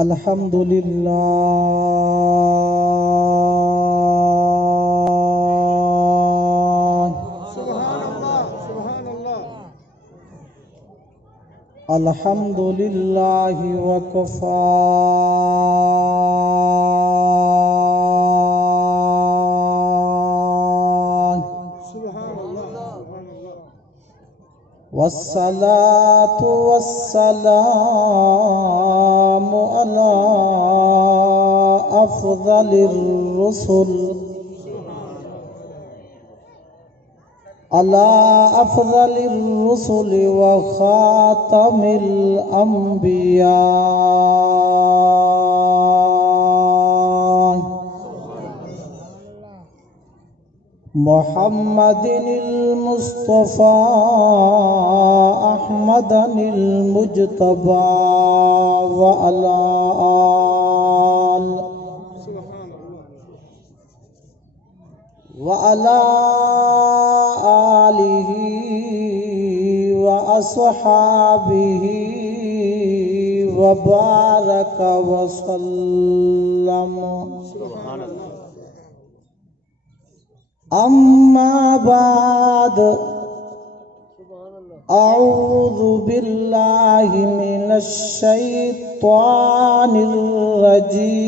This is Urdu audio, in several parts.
الحمد للہ الحمد للہ وکفا والصلاة والسلام على أفضل الرسل وخاتم الأنبياء محمد المصطفى أحمد المجتبى وعلى آله وأصحابه وبارك وسلم. أما بعد أعوذ بالله من الشيطان الرجيم.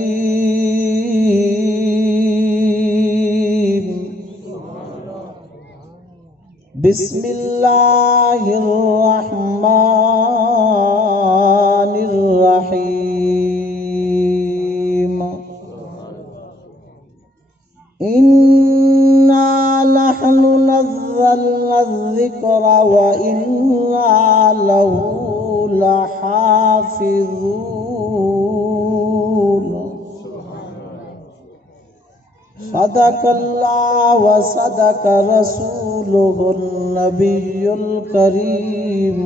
بسم الله الرحمن الرحيم. إنا نحن نزلنا الذكر وإنا له لحافظون. صدق الله وصدق رسوله النبي الكريم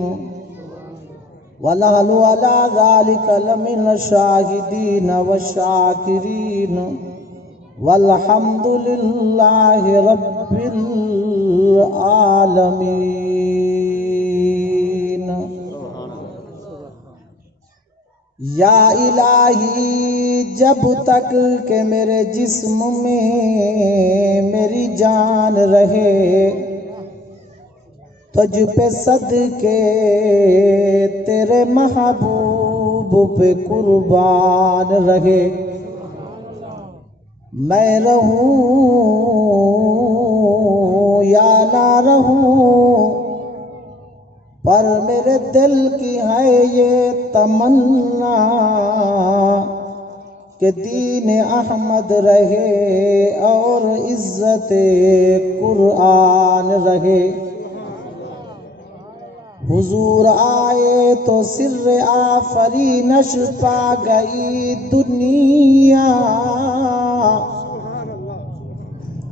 ونحن على ذلك لمن الشاهدين والشاكرين والحمد لله رب العالمين. یا الہی جب تک کہ میرے جسم میں میری جان رہے تجھ پہ صدقے تیرے محبوب پہ قربان رہے. میں رہوں یا نہ رہوں پر میرے دل کی ہے یہ تمنا کہ دین احمد رہے اور عزت قرآن رہے. حضور آئے تو سر آفرینش پا گئی دنیا.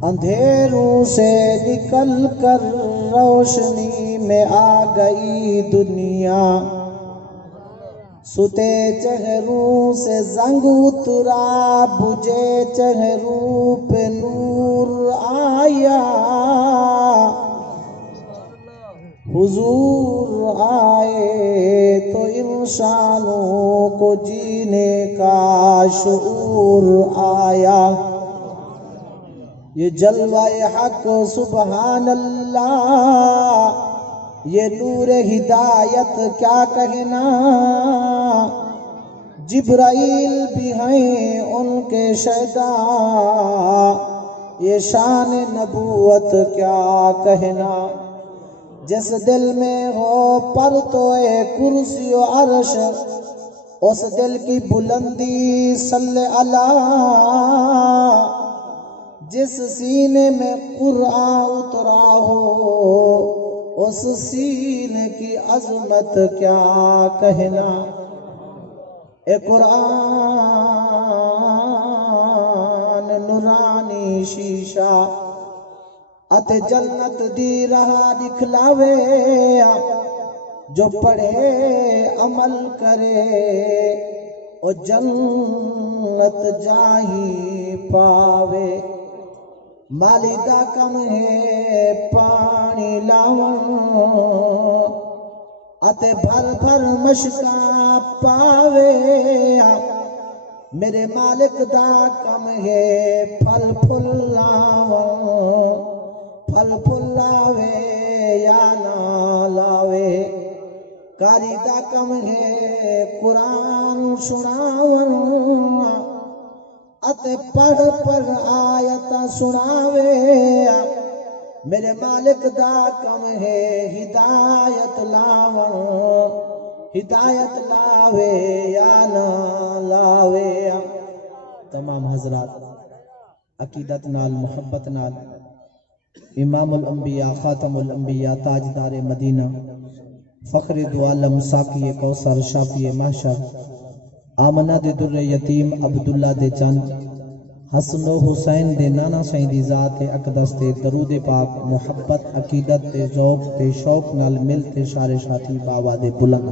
اندھیروں سے نکل کر روشنی میں آ گئی دنیا. ستے چہروں سے زنگ اترا بجھے چہروں پہ نور آیا. حضور آئے تو انسانوں کو جینے کا شعور آیا. یہ جلوہ حق سبحان اللہ، یہ نور ہدایت کیا کہنا. جبرائیل بھی ہیں ان کے شہدا، یہ شان نبوت کیا کہنا. جس دل میں ہو پر تو کرسی و عرش، اس دل کی بلندی صلی اللہ. جس سینے میں قرآن اترا ہو اس سینے کی عظمت کیا کہنا. اے قرآن نورانی شیشہ ات جنت دی راہ دکھلاوے. جو پڑھے عمل کرے او جنت جاہی پاوے. مالی دا کم ہے پانی لاؤں اتے بھر بھر مشکا پاوے میرے مالک دا کم ہے پھل پھل لاوے یا نہ لاوے کاری دا کم ہے قرآن سناون اتے پڑھ پڑھ آیت سناوے میرے مالک دا کم ہے ہدایت لاوے یا نہ لاوے تمام حضرات عقیدت نال محبت نال امام الانبیاء خاتم الانبیاء تاجدار مدینہ فخر دو عالم ساقی کوثر شافی محشر آمنہ دے در یتیم عبداللہ دے چند حسن و حسین دے نانا سائیں دی ذات اقدس تے درود پاک محبت عقیدت تے ذوق تے شوق نال مل تے شار شاتی بابا دے بلند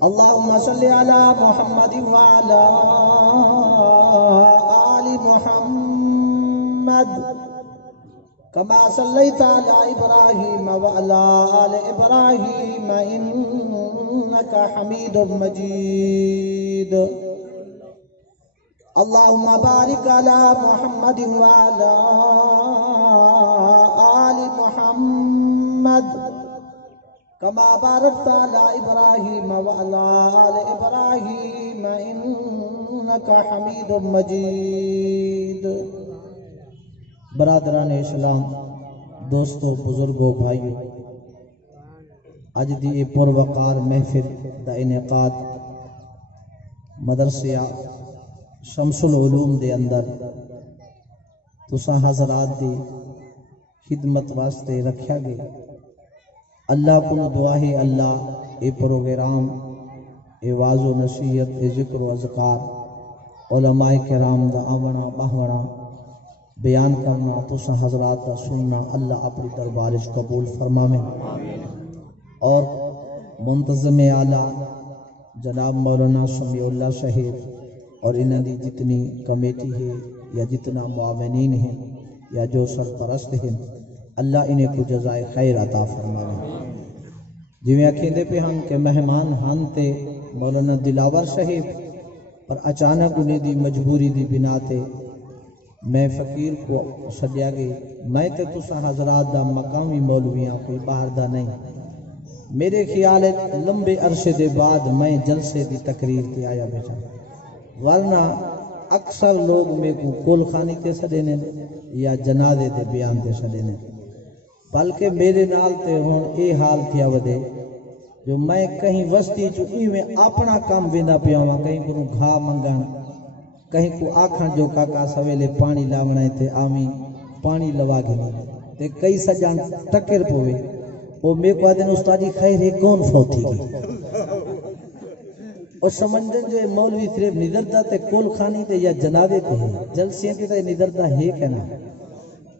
اللہم صلی علی محمد وعلا آل محمد کما صلیت علی ابراہیم وعلا آل ابراہیم انکا حمید مجید اللہم بارک علی محمد وعلا آل محمد کما بارکت علی ابراہیم وعلا آل ابراہیم انکا حمید مجید برادران اسلام دوستو بزرگو بھائیو اج دی پروقار محفل دا انعقاد مدرسہ شمس العلوم دے اندر تساں حضرات دی خدمت واسطے رکھیا گئے اللہ کو دعا ہے اللہ اے پروگرام اے واز و نصیحت اے ذکر و اذکار علماء کرام دا آونا بہونا بیان کرنا تسا حضرات دا سننا اللہ اپنی دربارش قبول فرمامے اور منتظم اعلیٰ جناب مولانا سمیع اللہ شہید اور انہاں دی جتنی کمیٹی ہے یا جتنا معاونین ہیں یا جو سرپرست ہیں اللہ انہیں کو جزائے خیر عطا فرمائے جویں کہندے پہ ہم کہ مہمان ہن تے مولانا دلاور شہید پر اچانک انہیں دی مجبوری دی بنا تے میں فقیر کو سدیا گئی میں تے تسا حضرات دا مقامی مولویاں کوئی باہر دا نہیں میرے خیال ہے لمبے عرصے دے بعد میں جلسے دی تقریر تے آیا بیٹھا ورنہ اکثر لوگ میں کو کول خانی تے سڈینے یا جنازے تے بیان تے سڈینے بلکہ میرے نال تے ہون اے حال تھیا ودے جو میں کہیں وسطی چو میں اپنا کام ویندا پیا ہوں کہیں کو گھا منگن کہیں کو آکھاں جو کاکا سویلے پانی لاونا ہے تے آمی پانی لوا گھنی تے کئی سجان ٹکر پوے وہ میں کو آدھن استادی خیر ہے کون فوتی گئی اور سمجھن جو مولوی صرف ندردہ تے کول خانی تے یا جنابے تے ہیں جلسیں تے ندردہ ہے کہنا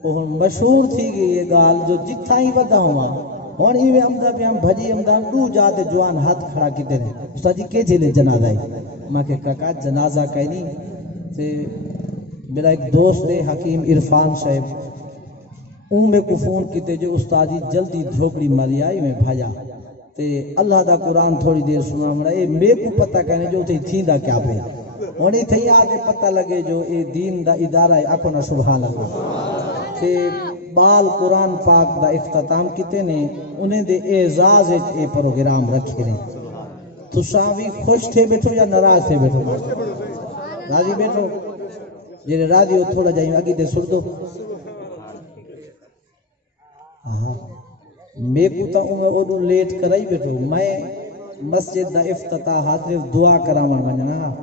وہ مشہور تھی گئی یہ گال جو جتھا ہی ودا ہوا اور ایویں امدہ پہ ہم بھجی امدہ دو جاتے جوان ہاتھ کھڑا کی دے رہے استاد جی کے جلے جنازہ ہے ماں کہ کاکا جنازہ کہیں نہیں تے میرا ایک دوست ہے حکیم عرفان صاحب میں کو فون کیتے جو استاد جی جلدی دھوکڑی ماری آئی میں بھاجا تے اللہ دا قرآن تھوڑی دیر سنا مڑا اے میں کو پتہ کہنے جو تھی تھیندا کیا پہ ہونی تھی آتے پتہ لگے جو اے دین دا ادارہ ہے اکو نا سبحان اللہ کہ بال قرآن پاک دا اختتام کیتے نے انہیں دے اعزاز اے پروگرام رکھے نے تو ساوی خوش تھے بیٹھو یا ناراض تھے بیٹھو راضی بیٹھو جنہیں راضی ہو تھوڑا جائیں آگی دے سر دو میں کو تا انہوں لیٹ کرائی بیٹھو میں مسجد دا افتتاح حاضر دعا کرامن بننا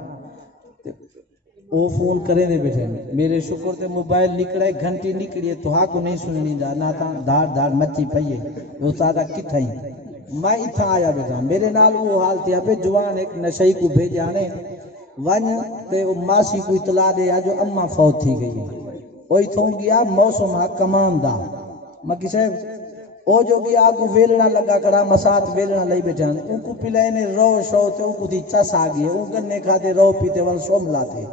وہ فون کریں دے بیٹھے میرے شکر تے موبائل نکڑے گھنٹی نکڑیے تو ہاں کو نہیں سننی جا نہ تھا دار دار مچی پئیے استادہ کتھا ہی میں اتھا آیا بیٹھا میرے نال وہ حال تھیا پہ جوان ایک نشئی کو بھیجانے ون تے ماسی کو اطلاع دے جو اماں فوت تھی گئی وہی تھوں گیا موسم ہاں کمان دا مکی صاحب او جو گیا آگو ویلنا لگا کڑا مسات ویلنا لئی بیٹھے ان کو پلائنے رو شو تے ان کو دی چس آگئی ان گنے کھاتے رو پیتے ون سوم لاتے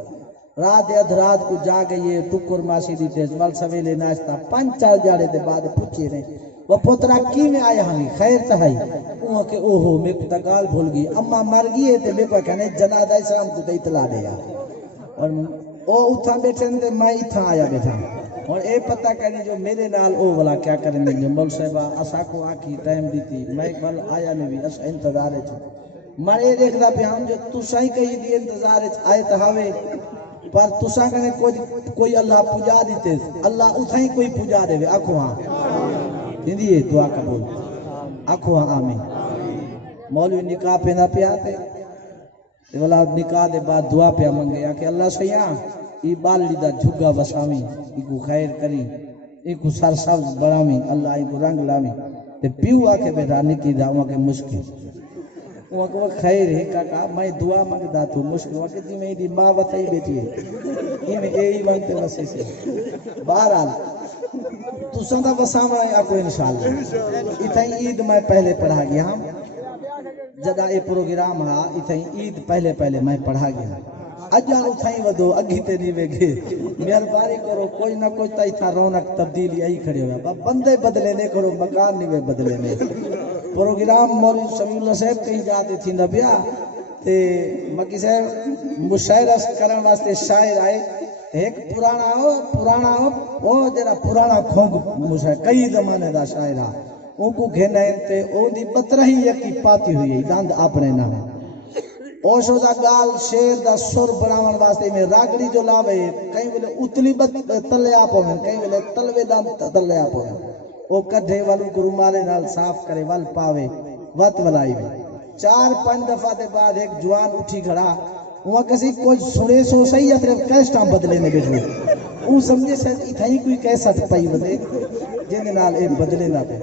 رات ادھرات کو جا گئی ٹکر ماسی دی تیز ول سویلے ناشتہ 5-4 جاڑے دے بعد پوچھے رہے وہ پترا کی میں آیا ہمیں خیر تہائی وہ کہ اوہو میں کو تکال بھول گئی اما مر گئی ہے تے میں کو کہنے جنازہ شام کو تے اطلاع دے گا اور او اتھا بیٹھے تے میں اتھا آیا بیٹھا اور اے پتہ کرنی جو میرے نال او والا کیا کریں گے مول صاحبہ اسا کو آکی ٹائم دیتی میں بل آیا نہیں بھی اسا انتظار ہے مارے دیکھدا پہ ہم جو تسائی کہی دی انتظار آئے تہاوے پر تسا کنے کوئی اللہ پوجا دیتے اللہ اتھائی کوئی پوجا دے آکھو ہاں دیندی ہے دعا قبول آکھو ہاں آمین مولوی نکاح پہ نہ پہ آتے والا نکاح دے بعد دعا پہ منگے کہ اللہ سیاں ای بال لیدہ جھگا بساویں ای کو خیر کری ای کو سر سبز بڑھاویں اللہ ای کو رنگ لاویں تے پیو آکے بیٹھا نکی دا وہاں کے مشکل وہاں کہ وہ خیر ہے کہا میں دعا مانگدا تو مشکل وہاں کہ جی میں دی ماں بتائی بیٹھی ہے ای میں اے ہی مانگتے وسے سے بہرحال تو سندہ بساویں آکو انشاءاللہ اتھائی عید میں پہلے پڑھا گیا ہم جگہ اے پروگرام ہاں اتھائی عید پہلے میں پڑھا گیا اجان اتھائی ودو اگھی تے نہیں ویگے مہربانی کرو کوئی نہ کوئی تا اتھا رونق تبدیلی آئی کھڑے ہویا بندے بدلے نے کرو مکان نہیں وے بدلے نے پروگرام مولوی سمیع اللہ صاحب کہیں جاتے تھی نبیہ تے مکی صاحب مشاعرہ کرن واسطے شاعر آئے ایک پرانا وہ جڑا پرانا کھونگ مشاعر کئی زمانے دا شاعر آ ان کو گھنائیں تے او دی بطرہی یکی پاتی ہوئی ہے داند اپنے نام اوشو دا گال شیر دا سر بناون واسطے میں راگڑی جو لاوے کہیں بلے اتلی تلے آپ ہوئے کہیں بلے تلوے دان تلے آپ ہوئے او کڈھے والو گرو مالے نال صاف کرے وال پاوے وات ولائی بھی 4-5 دفعہ دے بعد ایک جوان اٹھی کھڑا وہاں کسی کوئی سنے سو صحیح اطرف کیسٹاں بدلے نے بیٹھے او سمجھے سے اتھائی کوئی کیسا پائی بدے جن نال اے بدلے نہ پہ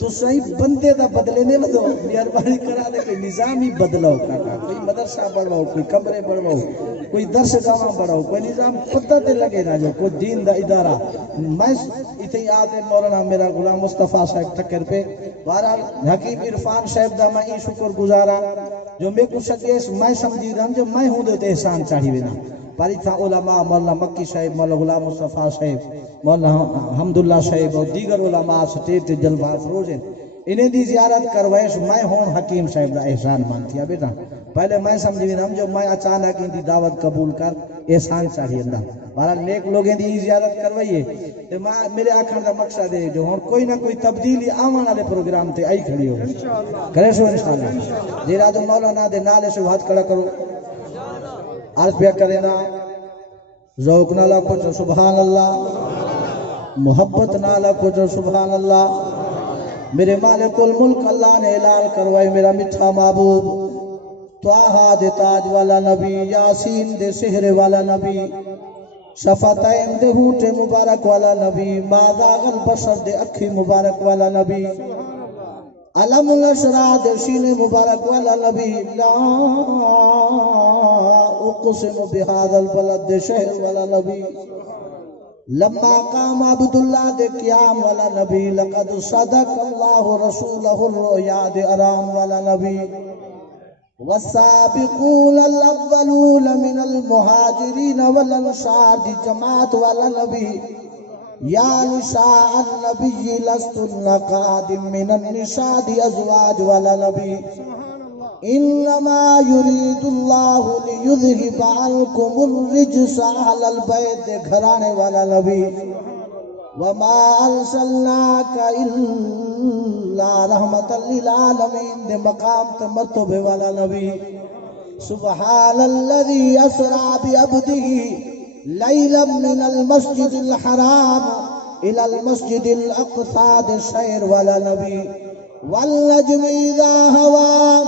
تو صحیح بندے دا بدلے نہیں بدو مہربانی کرا دے کہ نظام ہی بدلو کاکا کوئی مدرسہ بڑھواؤ کوئی کمرے بڑھواؤ کوئی درس گاواں بڑھاؤ کوئی نظام پتہ تے لگے نہ جو کوئی دین دا ادارہ میں اتھے آتے مولانا میرا غلام مصطفیٰ صاحب ٹکر پہ بہرحال حکیم عرفان صاحب دا میں شکر گزارا جو میں کو شکیش میں سمجھی رہا جو میں ہوں دے احسان چاہی بنا پاری تھا علماء مولانا مکی صاحب مولانا غلام مصطفیٰ صاحب مولانا حمداللہ صاحب اور دیگر علماء سٹیٹ جلوہ افروز ہیں انہیں دی زیارت کروائش میں ہون حکیم صاحب دا احسان مانتی ہے بیٹا پہلے میں سمجھی ہم جو میں اچانک ان دی دعوت قبول کر احسان چاہیے اندہ بہرحال نیک لوگیں دی زیارت کروائیے تو میرے آکھن دا مقصد ہے جو ہون کوئی نہ کوئی تبدیلی آمان والے پروگرام تے آئی کھڑی ہو کرے سو انشاءاللہ جیرا جو مولانا دے نالے سے ہاتھ کھڑا کرو عرض پیا کرے نا ذوق نالا کچھ سبحان اللہ محبت نالا کچھ سبحان اللہ میرے مالک الملک اللہ نے اعلان کروائے میرا میٹھا محبوب طٰہٰ دے تاج والا نبی یاسین دے سحر والا نبی شفتین دے ہونٹ مبارک والا نبی مازاغ البشر دے اکھی مبارک والا نبی علم الاشراء دے سینے مبارک والا نبی لا اقسم بہذا البلد دے شہر والا نبی لما قام عبداللہ دے قیام والا نبی لقد صدق اللہ رسولہ الرؤیا دے ارام والا نبی والسابقون الاولون من المہاجرین والانصار دی جماعت والا نبی یا نساء النبی لستن قادم من النساء دی ازواج والا نبی انما يريد الله ليذهب عنكم الرجس اهل البيت دے گھرانے والا نبی وما ارسلناك الا رحمتا للعالمین دے مقام تمرتب والا نبی سبحان الذي اسرى بعبده ليلا من المسجد الحرام الى المسجد الاقصى دے شہر والا نبی والنجم اذا هوى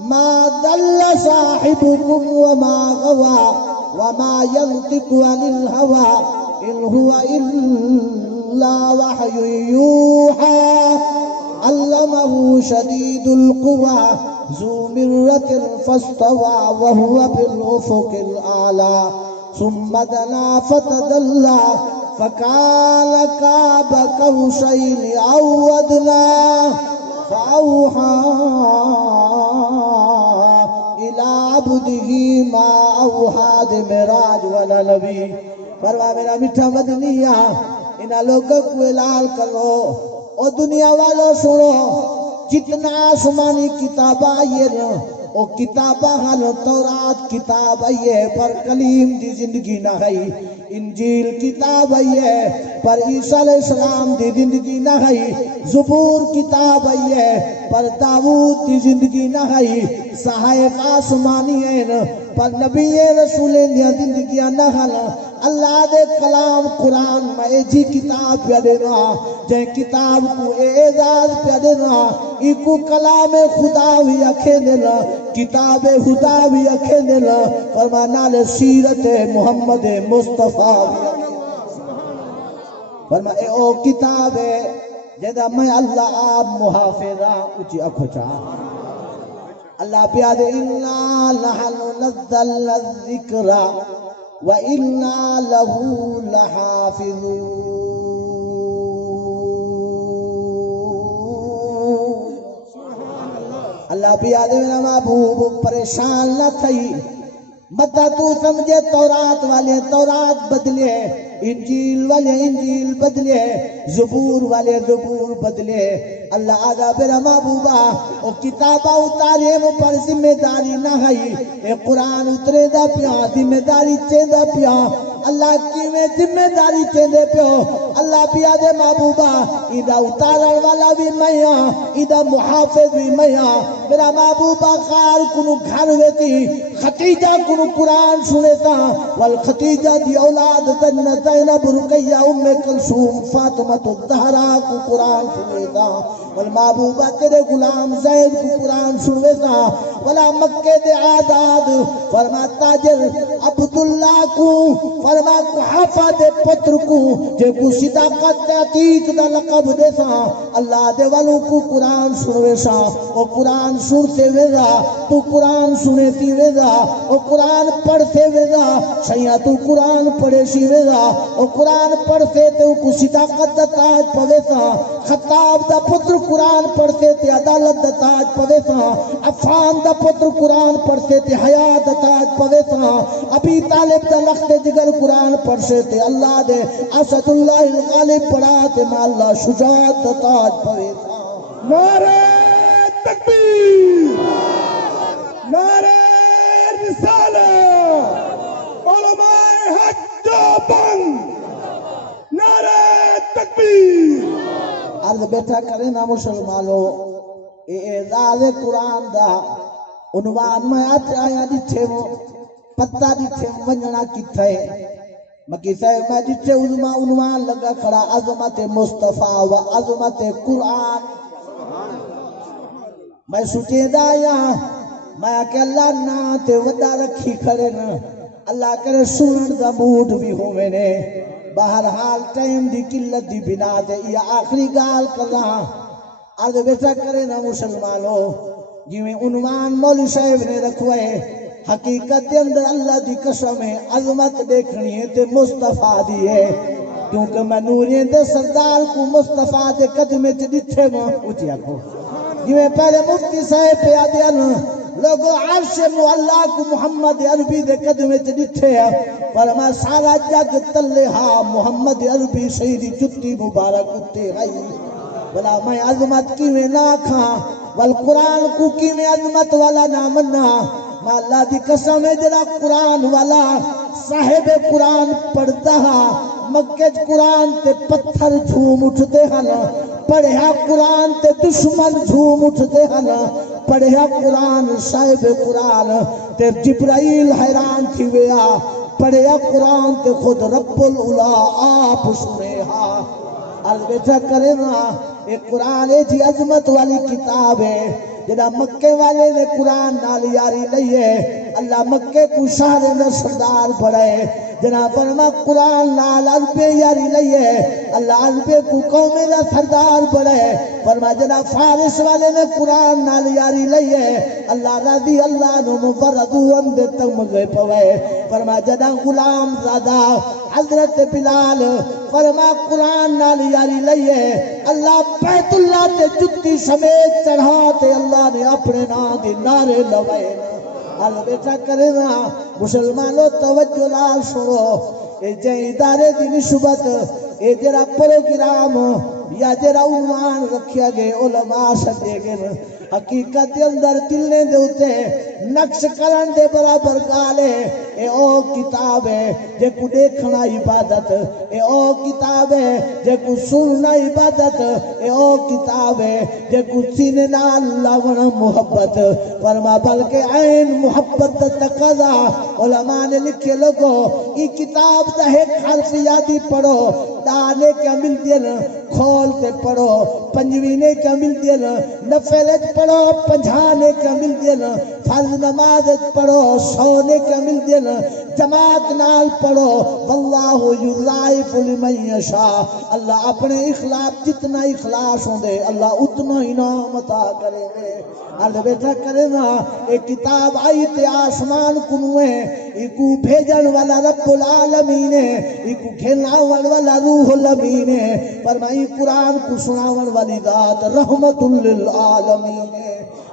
ما دل صاحبكم وما غوى وما ينطق عن الهوى إن هو إلا وحي يوحى علمه شديد القوى ذو مرة فاستوى وهو بالأفق الأعلى ثم دنا فتدلى فكان قاب قوسين أو أدنى فأوحى إلى عبده ما أوحى دے معراج والا نبی فرما میرا میٹھا مدنیہ انہا لوگوں کو اعلان کرو او دنیا والوں سنو جتنا آسمانی کتاب آئیے نا او کتابہ حال تورات کتاب آئیے پر کلیم دی زندگی نہ ہے، انجیل کتاب آئیے پر عیسیٰ علیہ السلام دی زندگی نہ ہے، زبور کتاب آئیے پر داؤد دی زندگی نہ ہے، صحائف آسمانی ہیں پر نبی رسولیں دی زندگیاں نہ ہے۔ اللہ دے کلام قرآن میں جی کتاب پہ دینا، جائے کتاب کو اعزاز پہ دینا، ایکو کلام خدا بھی اکھے دینا، کتاب خدا بھی اکھے دینا، فرمانا لے سیرت محمد مصطفیٰ بھی اکھے دینا، فرمانا اے او کتاب ہے جیدہ میں اللہ آپ محافظہ اچھی اکھو چاہ اللہ پیادے اِنَّا لَحَنُ نَزَّلْنَا الذِّكْرَ وَإِنَّا لَهُ لَحَافِظُونَ۔ اللہ پیادے میرا محبوب پریشان نہ تھئی، متا تو سمجھے تورات والے تورات بدلے، انجیل والے انجیل بدلے، زبور والے زبور بدلے۔ اللہ آگا میرا محبوبہ او کتابہ اتارے وہ پر ذمہ داری نہ ہے، اے قرآن اترے دا پیا ذمہ داری چیندہ پیا، اللہ کی میں ذمہ داری چیندے پیو، اللہ پیا دے محبوبہ ایدہ اتارن والا بھی میاں، ایدہ محافظ بھی میاں، میرا محبوبہ خار کنو گھر ہوتی ختیجہ کنو قرآن سنیتا، والختیجہ دی اولاد دن زینب رقیہ ام کلثوم فاطمہ الزہرا کو قرآن سنیتا، والمحبوبہ تیرے غلام زید کو قرآن سنویتا، ولا مکہ دے آداد فرما تاجر عبداللہ کو فرما قحافہ دے پتر کو جے کو صداقت دے عتیق دا لقب دیتا، اللہ دے والوں کو قرآن سنویسا، او قرآن سنتے ویدا تو قرآن سنیتی ویدا، او قرآن پڑھتے ویدا سیاں تو قرآن پڑھے سی ویدا، او قرآن پڑھتے تو کو صداقت دا تاج پویتا، خطاب دا پتر قرآن پڑھتے تے عدالت دا تاج پویتا، عفان دا پتر قرآن پڑھتے تے حیات دا تاج پویتا، ابی طالب دا لخت جگر قرآن پڑھتے تے اللہ دے اسد اللہ الغالب پڑھا تے مالا شجاعت دا تاج پویتا۔ نعرہ تکبیر، نعرہ رسالت، علماء حق بند، نعرہ تکبیر۔ عرض بیٹھا کرے نا مسلمانو، اے اعزاز قرآن دا عنوان میں آتے آیا دیتے وہ پتہ دیتے ونجنا کی تھے مکی صاحب میں دیتے عنوان لگا کھڑا عظمت مصطفیٰ و عظمت قرآن۔ میں سوچے دایا میں کہ اللہ نا تے وڈا رکھی کھڑے نا، اللہ کرے سنن دا موڈ بھی ہو میں نے، بہرحال ٹائم دی قلت دی بنا دے یہ آخری گال کر رہا۔ عرض بیٹھا کرے نا مسلمانوں، جویں عنوان مولی صاحب نے رکھوئے، حقیقت دے اندر اللہ دی قسم ہے عظمت دیکھنی ہے تے مصطفیٰ دی ہے، کیونکہ میں نورین دے سردار کو مصطفیٰ دے قدمے چ دتھے ماں اچھیا کو، جویں پہلے مفتی صاحب پہ آدیا نا لوگو عرش معلا کو محمد عربی دے قدمے چ دتھے پر میں سارا جگ تلے ہاں محمد عربی شہیدی جتی مبارک اتے گئی، بلا میں عظمت کی میں نہ کھاں والقرآن کو کی میں عظمت والا نہ منا، میں اللہ دی قسم ہے جڑا قرآن والا صاحب قرآن پڑھتا ہاں مکہ قرآن تے پتھر جھوم اٹھتے ہیں، پڑھیا قرآن تے دشمن جھوم اٹھتے ہیں، پڑھیا قرآن صاحب قرآن تے جبرائیل حیران تھی ویا، پڑھیا قرآن تے خود رب العلا آپ سنے ہاں۔ البتہ کرے نا ایک قرآن جی عظمت والی کتاب ہے، جنا مکے والے نے قرآن نال یاری لئیے، اللہ مکے کو شہر میں سردار بڑھے، جنا فرما قرآن نال عربے یاری لئیے، اللہ عربے کو قوم میں سردار بڑھے، فرما جنا فارس والے نے قرآن نال یاری لئیے، اللہ رضی اللہ نو مفردو اندے تک مگے پوے، فرما جنا غلام زادہ حضرت بلال فرما قرآن نال یاری لئیے، اللہ بیت اللہ تے جتی سمیت چڑھاتے اللہ نے اپنے نام دی نعرے لوائے۔ البتہ کرے نا مسلمانوں توجہ لال سنو، اے جے ادارے دی نسبت اے جرا پروگرام یا جڑا عنوان رکھیا گئے علماء سدے گئے حقیقت دے اندر دلے دے اتے نقش کرن دے برابر گالے اے او کتاب ہے جے کو دیکھنا عبادت اے او کتاب ہے جے کو سننا عبادت اے او کتاب ہے جے کو سینے نال لاون محبت فرما بلکہ عین محبت تقاضا علماء نے لکھے لوگو ای کتاب دا ایک حرف یادی پڑھو دانے کیا مل دین کھول تے پڑھو پنجوینے کیا مل دین نفلت پڑھو پنجھانے کیا مل دین فرض نماز پڑھو سونے کیا مل دین جماعت نال پڑھو واللہ یضاعف لمن یشاء اللہ اپنے اخلاص جتنا اخلاص ہوں دے اللہ اتنا انعام عطا کرے دے اللہ بیٹا کرے نا ایک کتاب آئی تے آسمان کنوے ایکو بھیجن والا رب العالمین ایکو کھلاون والا روح الامین فرمائی قرآن کو سناون والی ذات رحمت للعالمین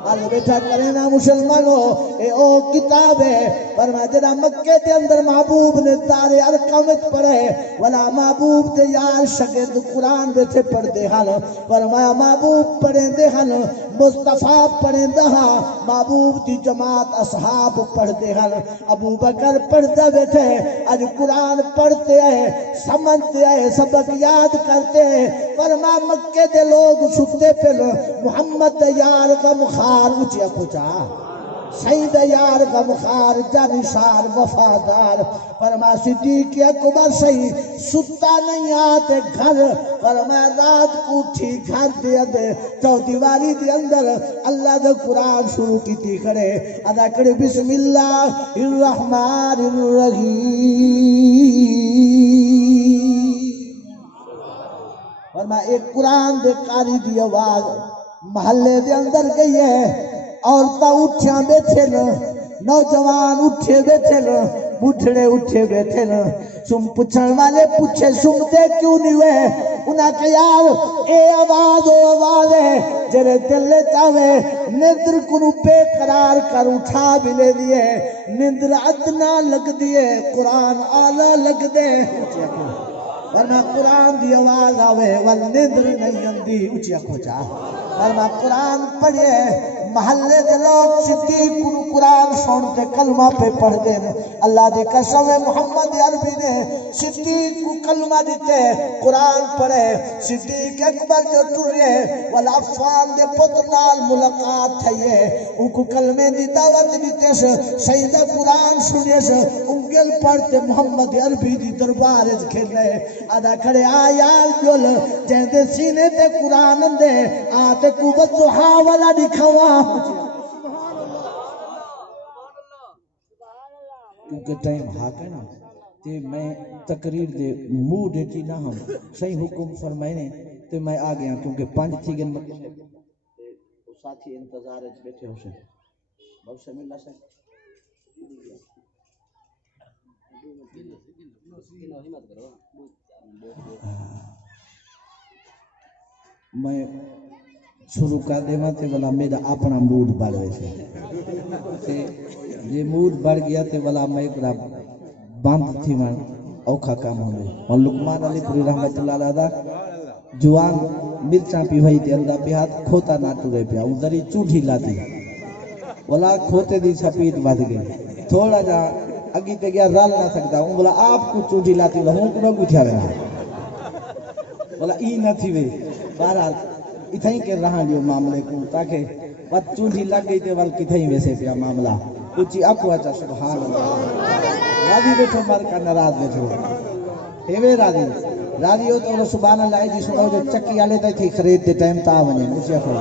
اللہ بیٹھا کرے نا مسلمانوں اے او کتاب ہے فرما جڑا مکے دے اندر محبوب نے تارے ارقامت پڑھے ولا محبوب دے یار شگرد قرآن بیٹھے پڑھ دے ہن فرمایا محبوب پڑھیں دے ہن مصطفیٰ پڑھیں دہا محبوب دی جماعت اصحاب پڑھ دے ہن ابو بکر پڑھ دے بیٹھے آج قرآن پڑھتے ہیں سمجھتے ہیں سبق یاد کرتے ہیں فرما مکے دے لوگ ستے پھر محمد یار کا مخار اچھا کچھا سید یار غمخار جانشار وفادار فرما صدیق اکبر صحیح ستا نہیں آتے گھر فرما رات کو اٹھی گھر دے دے چودیواری دے اندر اللہ دے قرآن شروع کی تھی کرے ادا کرے بسم اللہ الرحمن الرحیم فرما ایک قرآن دے قاری دی آواز محلے دے اندر گئی ہے عورتاں اٹھیاں بیٹھے نا نوجوان اٹھے بیٹھے نا بوڑھڑے اٹھے بیٹھے نا سم پوچھن والے پوچھے سمتے کیوں نہیں ہوئے انہاں کہ یار اے آواز او آواز ہے جرے دل چاہے نندر کنو بے قرار کر اٹھا بھی لے دیے نندر ادنا لگ دیے قرآن آلہ لگ دے ورنہ قرآن دی آواز آوے والندر نہیں اندی اچھا کھوچا ورنہ قرآن پڑھے محلے دے لوگ صدیق کو قرآن سنتے کلمہ پہ پڑھ دیں اللہ دی قسم محمد عربی نے صدیق کو کلمہ دیتے قرآن پڑھے صدیق اکبر جو ٹرے والعفان دے پترنال ملاقات تھئیے ان کو کلمے دی دعوت دیتے سیدہ قرآن سنے انگل پڑھتے محمد عربی دی دربار کھیلے ادا کرے آیال جول جہدے سینے تے قرآن دے آتے کو بزوحا والا دکھوا کیونکہ ٹائم ہاک ہے نا تے میں تقریر دے موڈ کی نہ ہم صحیح حکم فرمائنے تے میں آ گیا کیونکہ 5 تھی گن ساتھی انتظار بیٹھے ہو سے بہت سے ملا سے میں شروع کر دے تے والا میرا اپنا موڈ بڑھ ویسے یہ موڈ بڑھ گیا تے والا میں ایکڑا بند تھی من اوکھا کام ہوندے اور لقمان علی پوری رحمت اللہ علیہ جوان مرچاں پی ہوئی تے اللہ پہ ہاتھ کھوتا نہ ٹرے پیا ادھری چوٹھی لاتی والا کھوتے دی سپیڈ ود گئی تھوڑا جا اگی تے گیا رل نہ سکتا ہوں بولا آپ کو چوٹھی لاتی بولا ہوں کو گٹھیا رہا بولا ای نہ تھی وے بہرحال اتھائی کے رہا لیو معاملے کو تاکہ بات چوٹھی لگ گئی تے وال کتھائی ویسے پیا معاملہ کچھ اکو اچھا سبحان اللہ راضی بیٹھو مر کا ناراض بیٹھو ہیوے راضی راضی ہو تو سبحان اللہ جی سنو جو چکی آلے تھی خرید دے ٹائم تا ونجے مجھے اکو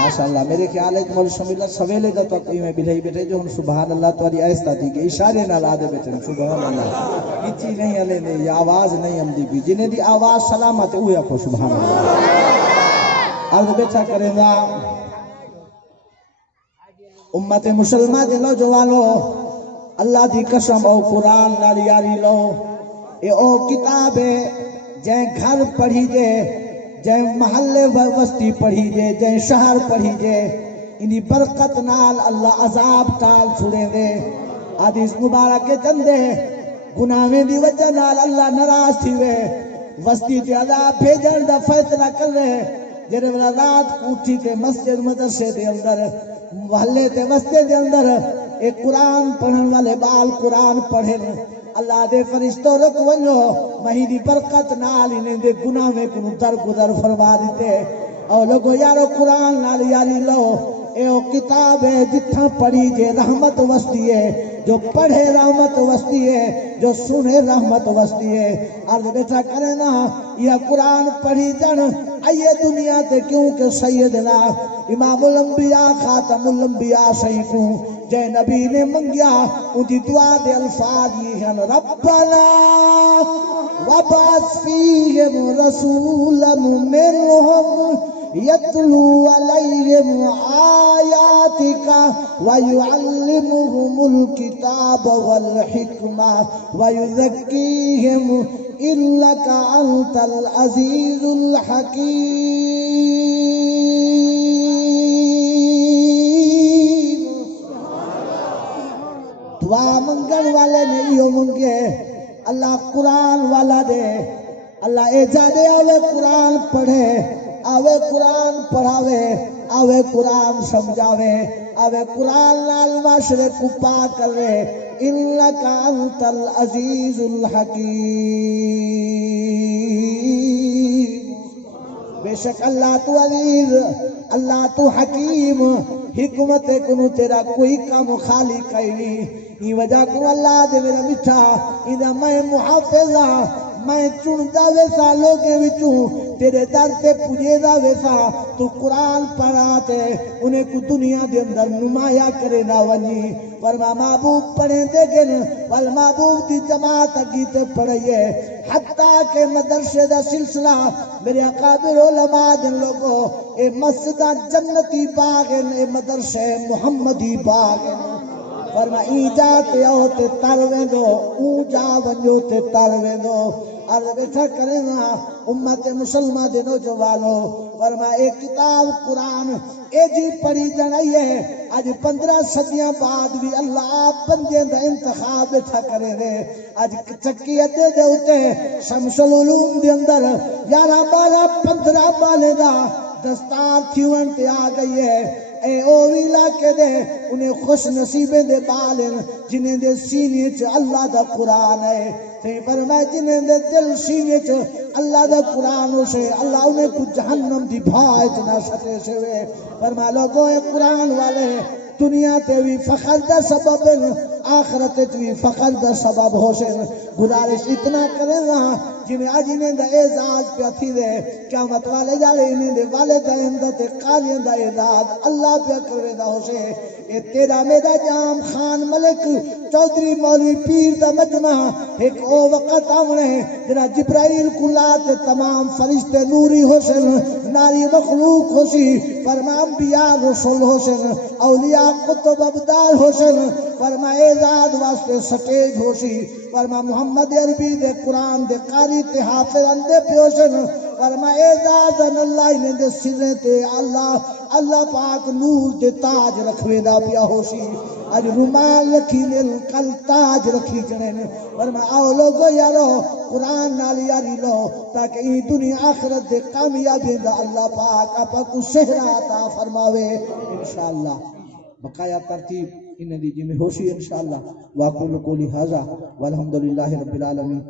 ماشاءاللہ میرے خیال ہے مول شمیلہ سویلے دا تو کوئی میں بلہی بیٹھے جو ہن سبحان اللہ تاری آہستہ تھی کہ اشارے نہ لا دے بیٹھے سبحان اللہ کچھی نہیں علی نے یہ آواز نہیں ہم دی بھی جنہیں دی آواز سلامت ہوئے اپو سبحان اللہ عرض بیٹھا کریں دا امت مسلمہ دے نوجوانو اللہ دی قسم او قرآن نال یاری لو اے او کتاب ہے جائیں گھر پڑھی دے جائیں محلے وسطی پڑھی دے جائیں شہر پڑھی دے انہی برکت نال اللہ عذاب ٹال چھوڑے دے حدیث مبارک جندے گناہویں دی وجہ نال اللہ ناراض تھی وے وسطی تے عذاب بھیجن دا فیصلہ کر رہے جڑے والا رات کوٹھی تے مسجد مدرسے دے اندر محلے تے مسجد دے اندر ایک قرآن پڑھن والے بال قرآن پڑھن اللہ دے فرشتوں رک ونجو مہیدی برکت نال انہیں دے گناہ میں کنو درگزر فرما دیتے اور لوگو یارو قرآن نال یاری لو اے او کتاب ہے جتھا پڑھی جے رحمت وستی ہے جو پڑھے رحمت وستی ہے جو سنے رحمت وستی ہے عرض بیٹھا کرے نا یہ قرآن پڑھی جن آئیے دنیا تے کیونکہ سیدنا امام الانبیاء خاتم الانبیاء سیکوں جے نبی نے منگیا ان دی دعا دے الفاظ یہ ہیں ربنا وبعث فیہم رسولا منہم يتلو عليهم آياتك ويعلمهم الكتاب والحكمة ويزكيهم إنك أنت العزيز الحكيم دعا منگن والے نے یہ منگے اللہ قرآن والا دے اللہ اجازے آوے قرآن پڑھے آوے قرآن پڑھاوے آوے قرآن سمجھاوے آوے قرآن نال معاشرے کو پاک کرے انکا انت العزیز الحکیم بے شک اللہ تو عزیز اللہ تو حکیم حکمت کنو تیرا کوئی کام خالی کئی نہیں یہ وجہ کو اللہ دے میرا مٹھا اذا میں محافظہ میں چندا ویسا لوگے وچوں تیرے در تے پجے دا ویسا تو قرآن پڑھاتے انہیں کو دنیا دے اندر نمایاں کرے نہ ونی ورما محبوب پڑھیں دے گن والمحبوب دی جماعت اگیتے پڑھئیے حتیٰ کہ مدرسے دا سلسلہ میرے اقابر علماء دن لوگوں اے مسجدہ جنتی باغن اے مدرسے محمدی باغن فرما ایجا تے آو تے تروے دو اوجا ونجو تے تروے دو عرض بیٹھا کریں نا امت مسلمہ دے نوجوانو فرما ایک کتاب قرآن اے جی پڑھی جنائی ہے آج 15 صدیاں بعد بھی اللہ بندے دا انتخاب بیٹھا کرے دے آج چکی ادے دے ہوتے شمس العلوم دے اندر 11 12 15 بالے دا دستار تھیون تے آ گئی ہے اے اووی علاقے دے انہیں خوش نصیبیں دے بالن جنہیں دے سینے چ اللہ دا قرآن ہے تے فرمائے جنہیں دے دل سینے چ اللہ دا قرآن ہو سے اللہ انہیں کو جہنم دی بھائٹ نہ سٹے سے ہوئے فرمائے لوگوں اے قرآن والے دنیا تے بھی فخر دا سبب آخرت تے بھی فخر دا سبب ہو سے گزارش اتنا کریں گا جنہیں آج انہیں دا اعزاز پہ تھی دے قیامت والے جالے انہیں دے والدین دا تے قالیاں دا اعزاز اللہ پہ کرے دا ہو سے اے تیرا میرا جام خان ملک چودھری مولوی پیر دا مجمع ایک او وقت آمنے جنہ جبرائیل کلات تمام فرشتے نوری حسن ناری مخلوق حسی فرما انبیاء رسول حسن اولیاء قطب ابدال حسن فرما اعزاز واسطے سٹیج ہوشی فرما محمد عربی دے قرآن دے قاری تے حافظ اندے پیوشن فرما اعزاز اللہ انہیں دے سرے تے اللہ پاک نور دے تاج رکھوے دا پیا ہوشی اج رومال رکھی لل کل تاج رکھی جنہیں فرما آؤ لوگو یارو قرآن نال یاری لو تاکہ این دنیا آخرت دے کامیابی دا اللہ پاک آپ کو سہرہ عطا فرماوے انشاءاللہ بقایا ترتیب انہیں دی جی میں ہوشی انشاءاللہ واقعی قولی حاضر والحمدللہ رب العالمین